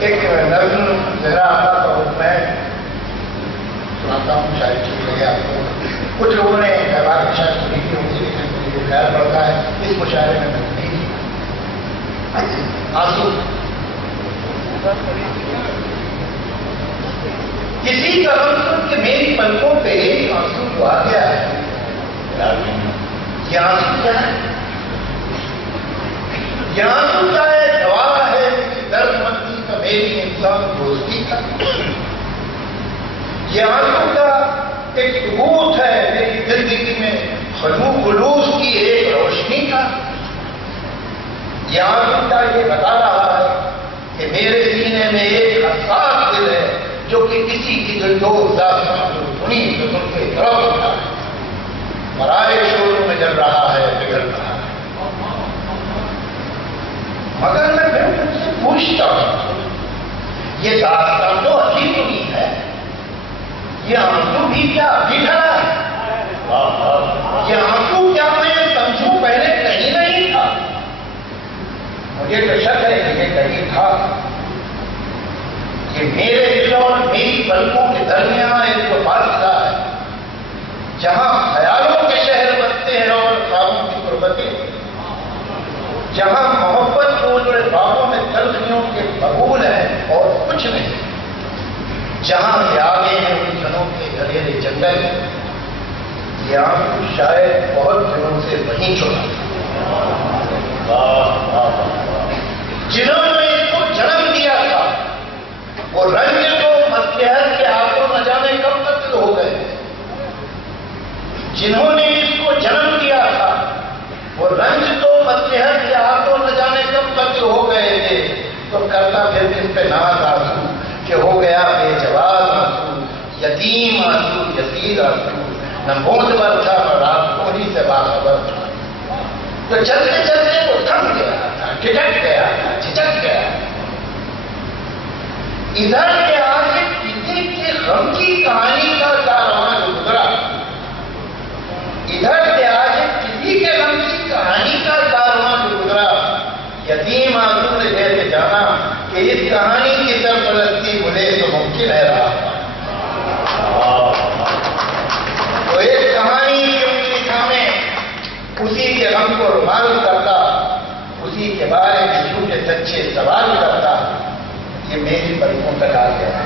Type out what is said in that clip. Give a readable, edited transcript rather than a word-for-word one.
ایک نظم ذرا آتا تو میں سناتا ہوں، شاید ٹھیک لگے آپ کو. کچھ لوگوں نے بات شاید سنی کی ہوگی، لیکن مجھے جو خیال پڑتا ہے اس مشاعرے میں نہیں آنسو. کسی کا غم کہ میری پلکوں پہ ایک آنسو جو آ گیا ہے، یہ آنسو کیا ہے؟ یہ آنسو کیا ہے؟ گواہ ہے درد مندی کا میری انسان دوستی کا. یہ آنسو کا ایک ثبوت ہے میری زندگی میں خلوص کی ایک روشنی کا. یہ آنسو کا یہ بتا رہا ہے کہ میرے سینے میں ایک حساس دل ہے جو کہ کسی کی دلدوز داستان جو سنی تو تم کے طرف ہوتا ہے، مرائے شوروں میں جل رہا ہے، بگڑ رہا ہے. مگر میں پھر تم سے پوچھتا ہوں، یہ داستان تو ابھی سنی ہے، یہ آنسو بھی کیا ابھی ڈھلا ہے؟ یہ آنسو کیا میں سمجھوں پہلے کہیں نہیں تھا؟ مجھے تو شک ہے کہ یہ کہیں تھا. یہ میرے دل اور میری پلکوں کے درمیان ایک تو فاصلہ ہے جہاں خیالوں کے شہر بستے ہیں اور خوابوں کی غربتیں، جہاں محبت کو جڑے باغوں میں تلخیوں کے قبول ہیں اور کچھ نہیں، جہاں سے آگے ہیں الجھنوں کے گہرے جنگل. یہ آنسو شاید بہت دنوں سے وہیں چھوڑا، جنہوں نے اس کو جنم دیا تھا وہ رنج تو مسلحت کے ہاتھوں نہ جانے کب قتل ہو گئے. جنہوں نے اس کو جنم دیا تھا وہ رنج تو مسلحت کے ہاتھوں نہ جانے کب قتل ہو گئے تھے. تو کرتا پھر اس پہ ناز آنسو کہ ہو گیا بے جواز آنسو، یتیم آنسو، یتیر آنسو، نہ موت پر تھا نہ رات کوہنی سے باخبر تھا. تو چلتے چلتے وہ تھم گیا تھا، ٹھٹک گیا تھا، جھجک گیا. ادھر کے آگے کسی کے غم کی کہانی کا کارواں جو گزرا، ادھر کے آگے کسی کے غم کی کہانی کا کارواں جو گزرا، یتیم آنسو نے جیسے جانا کہ اس کہانی کی سرپرستی مجھے تو ممکن ہے رہا. تو ایک کہانی کی انگلی تھامے اسی کے غم کو رومال کرتا، اسی کے بارے میں جھوٹے سچے سوال کرتا. یہ میری پلکوں تک آ گیا.